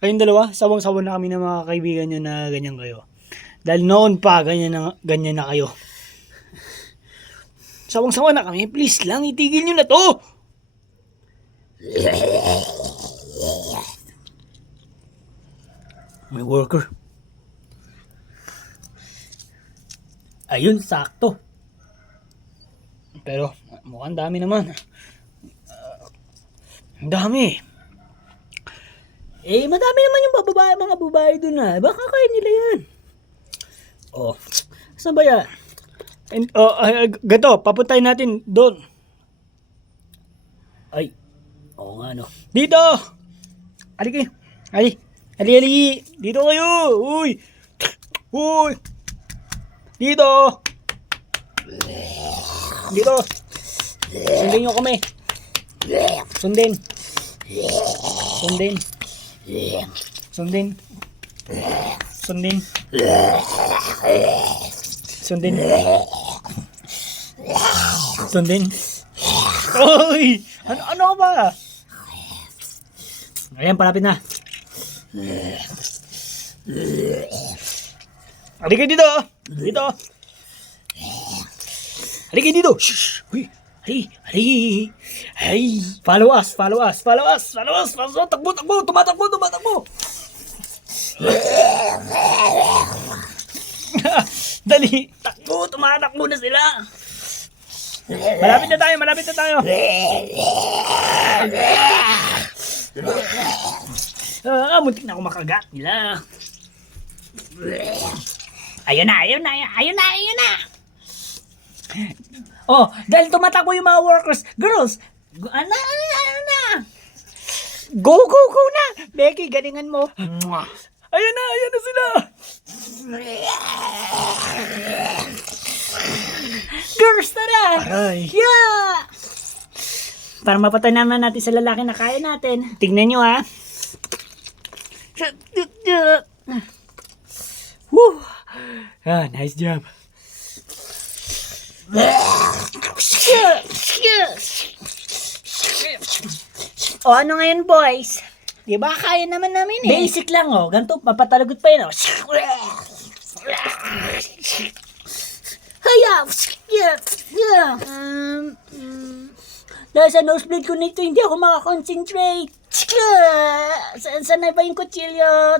Kayong dalawa, sawang-sawa na kami ng mga kaibigan nyo na ganyan kayo. Dahil noon pa, ganyan na kayo. Sawang-sawa na kami. Please lang, itigil nyo na to! May worker. Ayun, sakto. Pero mukhang dami naman. Ang dami. Eh, madami naman yung mga babae dun na. Baka kaya nila yan. Oh, saan ba yan? Gato, papuntahin natin doon. Ay, oo nga no. Dito! Ali kayo. Ali. Dito kayo. Uy. Dito. Sundin nyo kami. Sundin. Sundin. Uy! Ano ba? Ayan, palapit na. Halika dito. Halika dito. Shh. Uy. Hey. Follow us. Takbo. Tumatakbo. Dali. Takbo. Tumatakbo na sila. Malapit na tayo. Muntik na ako makagat nila. Ayun na. Oh, dahil tumatakbo yung mga workers. Girls, ano na. Go na. Becky, galingan mo. Ayun na sila. Girls, tara. Aray. Yeah. Para mapatay naman natin sa lalaki na kaya natin. Tignan nyo ha. Woo. Nice job. O ano ngayon boys? Di ba kaya naman namin eh? Basic lang oh. Ganito, mapatalagot pa yun oh. Haya! Dahil sa nosebleed ko nito, hindi ako makakonsentrate. Saan na ba yung kutsilyo?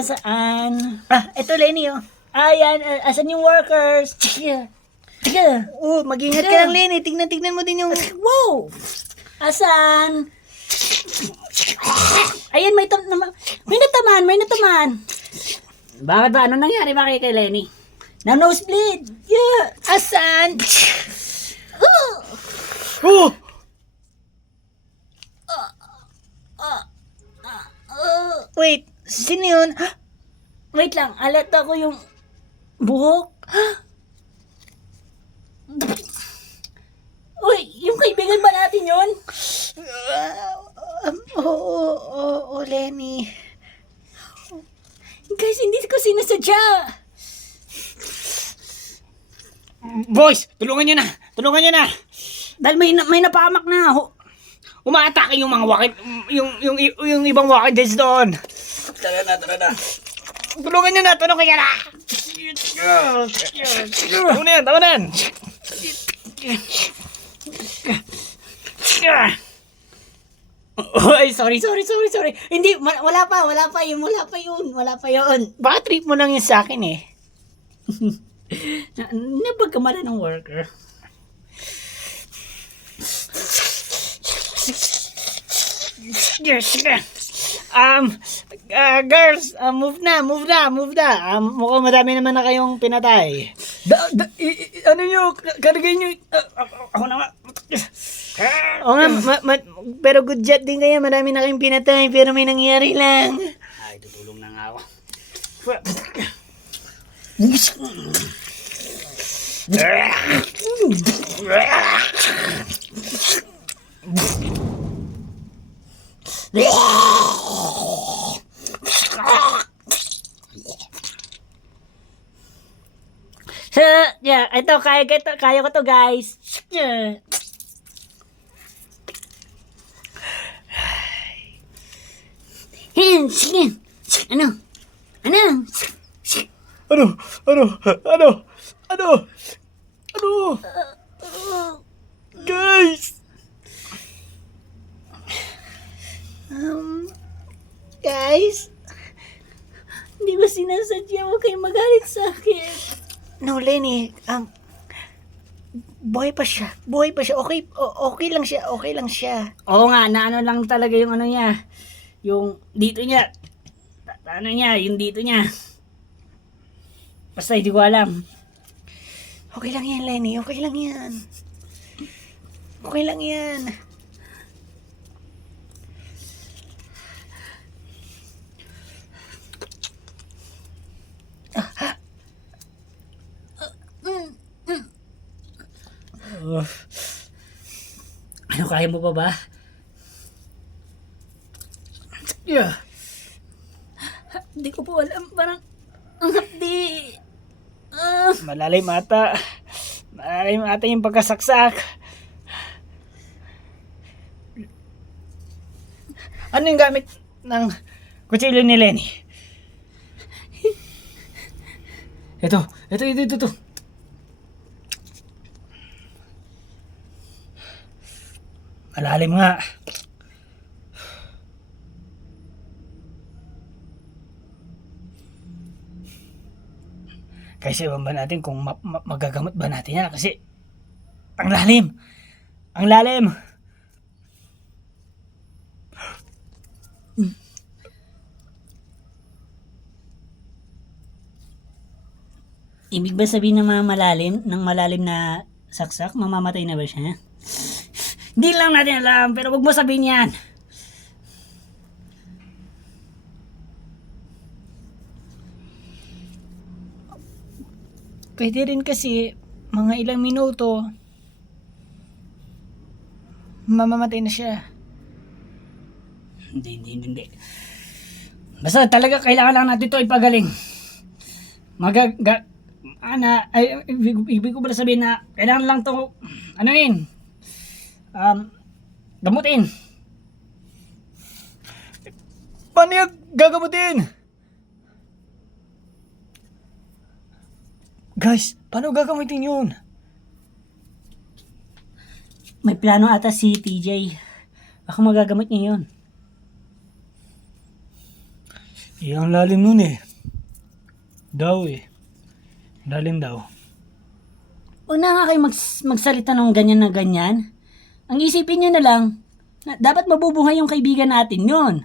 Saan? Ito Lenny oh. Ayan, asan yung workers? Mag-ingat ka lang, Lenny. Tignan mo din yung... Wow! Asan? Ayan, may nataman. Bakit ba? Ano nangyari ba kay Lenny? Na nosebleed. Yeah. Asan? Oh! Wait, sino yun? Wait lang, alat ako yung buhok. Uy, yung kaibigan ba natin yun? Oo, Lenny. Guys, hindi ko sinasadya. Boys, tulungan nyo na. Dahil may napahamak na. Umaatake yung mga wakid, yung ibang wakids doon. Tara na. Tulungan nyo na. Tama na yan. Ay, sorry. Hindi, wala pa yun. Baka trip mo lang yun sa akin eh. Napagkamala ng worker. Girls, move na. Mukhang madami naman na kayong pinatay. Ano nyo? Karagay nyo? Ako na nga. Oo nga, pero good job din kayo. Marami na kayong pinatay, pero may nangyari lang. Ay, tutulong na nga ako. Yeah, kaya ko to guys. Yeah. Sige. Ano? Ano? Ano? Ano? Ano? Ano? Ano? Guys! Guys, hindi ko sinasadya. Huwag kayong magalit sa akin. No, Lenny, buhay pa siya. Buhay pa siya. Okay, okay lang siya. Okay lang siya. Oo nga, naano lang talaga yung ano niya. Yung dito niya. Ano niya, yung dito niya. Basta hindi ko alam. Okay lang yan, Lenny. Okay lang yan. Okay lang yan. Ano, kaya mo pa ba? Yeah. Hindi ko po alam. Parang, ang hapdi. Malalim ata. Malalim ata yung pagkasaksak. Ano yung gamit ng kutsilyo ni Lenny? Ito. Malalim nga. Kasi ba natin kung magagamot ba natin yan? Kasi ang lalim. Ang lalim. Ibig ba sabihin ng mga malalim, ng malalim na saksak, mamamatay na ba siya? Hindi lang natin alam, pero wag mo sabihin yan. Pwede rin kasi mga ilang minuto mamamatay na siya. Hindi. Basta talaga kailangan lang natin ito ipagaling. Ibig ko pala sabihin na kailangan lang to gamutin. Paano yung gagamutin? Guys, paano gagamitin yun? May plano ata si TJ. Baka magagamit niya yun. Ang lalim nun eh. Lalim daw. Huwag na nga kayo magsalita ng ganyan na ganyan. Ang isipin nyo na lang, na dapat mabubuhay yung kaibigan natin yun.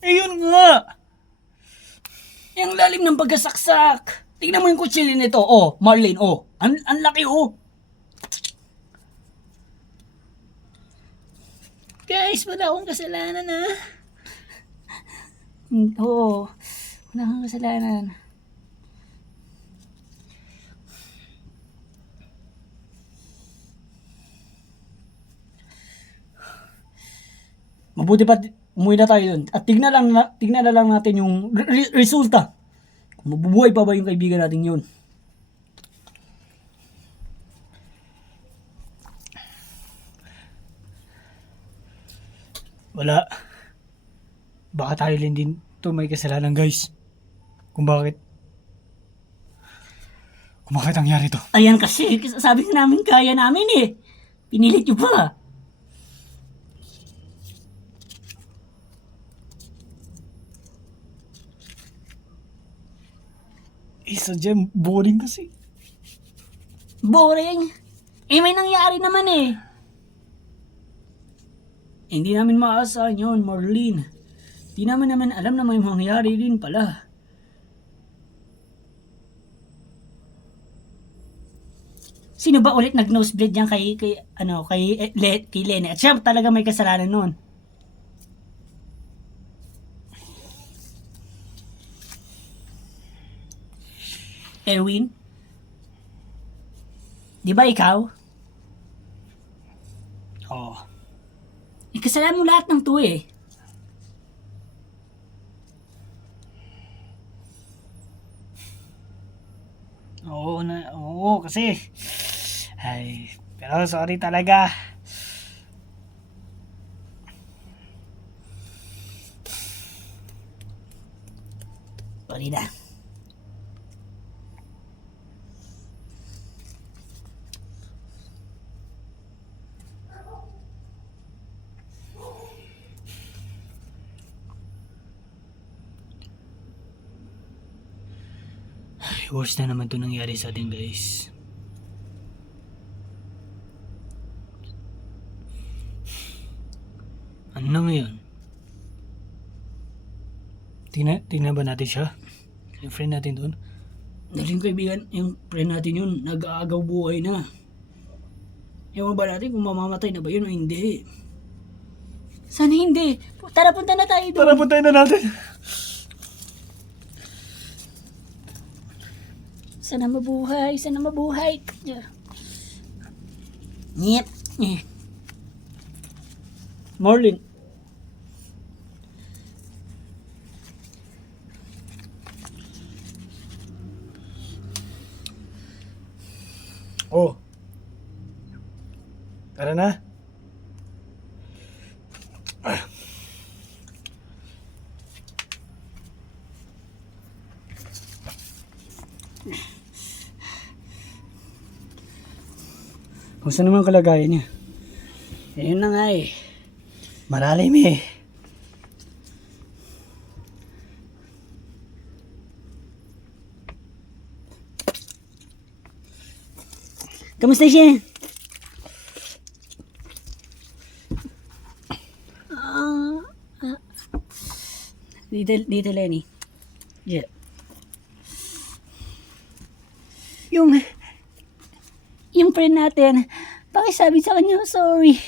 Yun nga! Yung lalim ng pagkasaksak. Tingnan mo yung kutsilyo nito. Oh, Marlene, oh. Ang laki, oh. Guys, wala akong kasalanan na. Oo. Wala kang kasalanan. Mabuti pa umuwi na tayo dun. At tignan na lang natin yung resulta. Kung mabubuhay pa ba yung kaibigan natin yun. Wala. Baka tayo din to may kasalanan, guys. Kung bakit nangyari to. Ayan kasi, sabi ko namin kaya namin eh. Pinilit nyo pa. Sadya, boring kasi. Boring. Eh may nangyari naman eh. Hindi namin maasahan yun, Marlene. Hindi naman alam na may mangyari din pala. Sino ba ulit nag-nosebleed yan kay Lenny? At siya talaga may kasalanan nun. Erwin? Di ba ikaw? Oo. Kasalanan mo lahat ng to eh. Oo, kasi, ay, pero sorry talaga. Sorry na. Ay, worst na naman to nangyari sa atin, guys. Ano na ngayon? Tingnan ba natin siya? Yung friend natin doon? Daling kaibigan, yung friend natin yun, nag-aagaw buhay na. Ewan ba natin kung mamamatay na ba yun o hindi? Sana hindi. Tara, punta na tayo doon. Tara, puntayin na natin. Sana mabuhay, sana mabuhay. Ngip. Marlin. Oh. Tara na. Kumusta naman kalagayan niya? Ayun na nga eh. Malalim eh. Kamusta siya? Dito Lenny. Yeah. Yung friend natin, pakisabi sa kanya, sorry.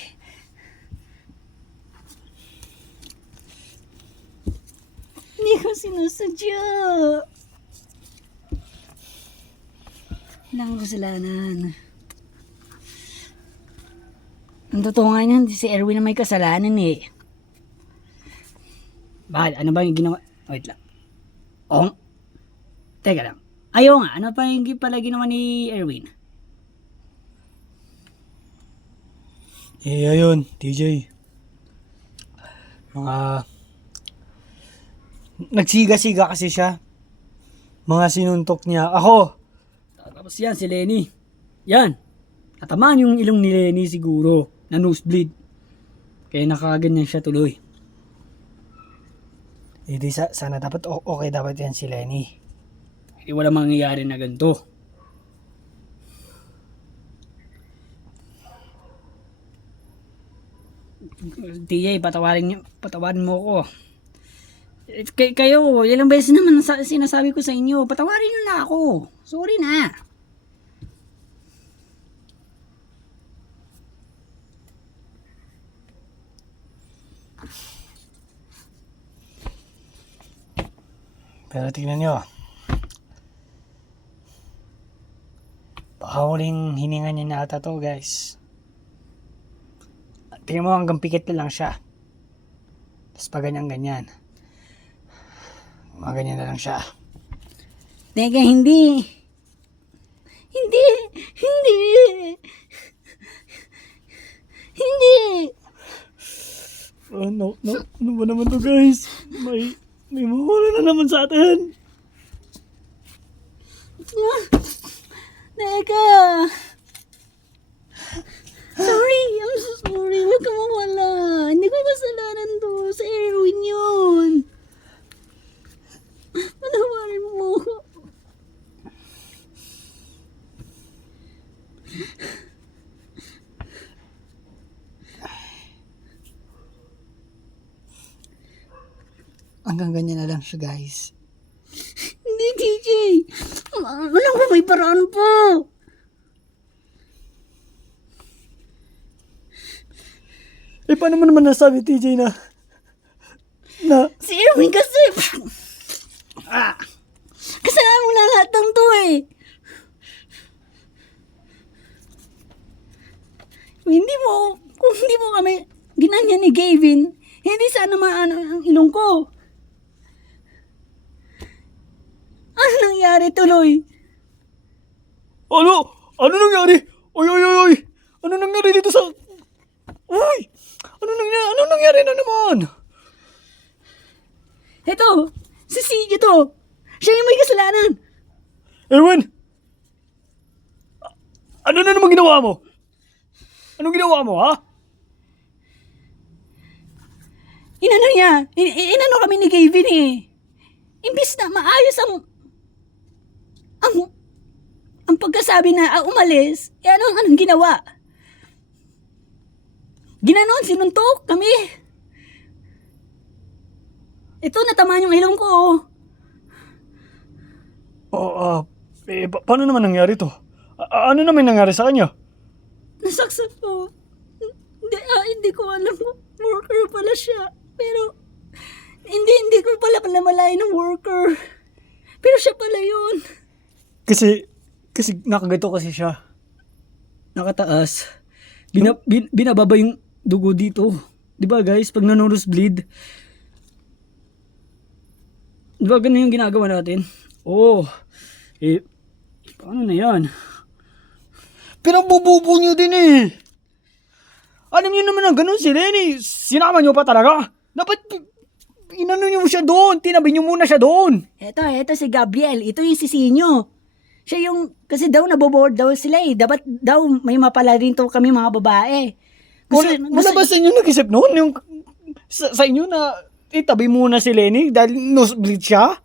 Hindi ko sinusadya. Wala akong kasalanan. Ang totoo nga niyan, si Erwin na may kasalanan eh. Bakit? Ano ba yung ginawa? Wait lang. Oh? Teka lang. Ayaw nga, ano pa yung pala ginawa ni Erwin? Eh, ayun, TJ. Mga... Nagsiga-siga kasi siya. Mga sinuntok niya. Ako! Tapos yan, si Lenny. Yan. Natamaan yung ilong ni Lenny siguro. Na nosebleed. Kaya nakaganyan siya tuloy. Eh, di sana dapat okay dapat yan si Lenny. Hindi wala mangyayari na ganito. TJ, patawarin mo ko. Kayo, ilang beses naman sinasabi ko sa inyo, patawarin nyo na ako. Sorry na. Pero tingnan nyo. Baka huling hininga niya na ata to, guys. Tingnan mo hanggang pikit na lang siya. Tapos pa ganyan-ganyan. Mga ganyan na lang siya. Teka, hindi. Hindi. Hindi. Hindi. Ano ba naman to, guys? May mawala na naman sa atin. Teka. Sorry, I'm so sorry. Huwag ka mawala. Hindi ko kasalanan to. Sa Erwin yun. Patawarin mo ako. Hanggang ganyan na lang siya, guys. Hindi, DJ. Alam ko may paraan pa. Eh, paano mo naman nasabi, TJ, na Si Erwin kasi. Kasalanan mo na lahat ng to eh. Kung hindi mo kami ginanyan ni Gavin, hindi sana maano ang ilong ko. Ano nangyari tuloy? Ano? Ano nangyari? Oy, oy, oy, oy! Ano nangyari dito sa... Uy! Ano nangyari na naman? Eto, si Sige to. Siya yung may kasalanan. Erwin! Ano na naman ginawa mo? Anong ginawa mo, ha? Inano niya, inano kami ni Gavin eh. Imbis na maayos ang pagkasabi na umalis, anong ginawa? Ginanon, sinuntok kami. Ito, natamaan yung ilong ko. Paano naman nangyari to? Ano naman nangyari sa kanya? Nasaksak ko. Hindi ko alam kung worker pala siya. Pero, hindi ko pala namalayan ng worker. Pero siya pala yun. Kasi nakaganto kasi siya. Nakataas. Binababa yung dugo dito. Di ba guys, pag bleed, di ba ganun yung ginagawa natin? Paano na yan? Pinagbububo niyo din eh. Alam niyo naman ang ganun si Lenny. Sinama niyo pa talaga. Dapat inano niyo siya doon. Tinabi niyo muna siya doon. Eto si Gabriel. Ito yung sisinyo. Siya yung, kasi daw naboboard daw sila eh. Dapat daw may mapala rin to kami mga babae. Wala ba sa inyo nag-isip noon? Yung, sa inyo na itabi muna si Lenny dahil nosebleed siya?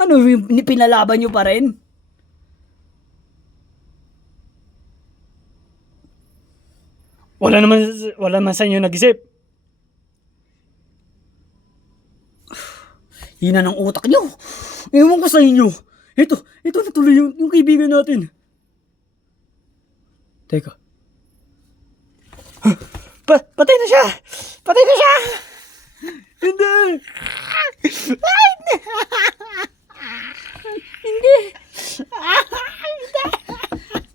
Ano, pinalaban nyo pa rin? Wala naman sa inyo nag-isip. Hina ng utak nyo. Ewan ko sa inyo. Ito na tuloy yung kaibigan natin. Teka. Patay na siya! Patay na siya! Hindi! Hindi!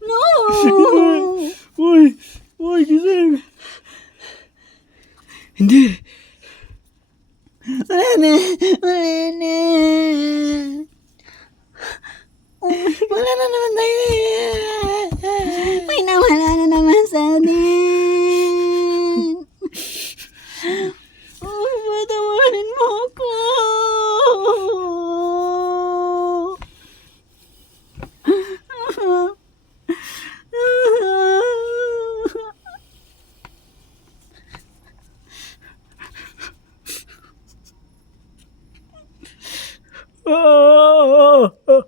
No! Uy, gising! Hindi! Wala na. Wala na naman tayo. May nawala na naman sa atin. Patawarin mo ako. Ah!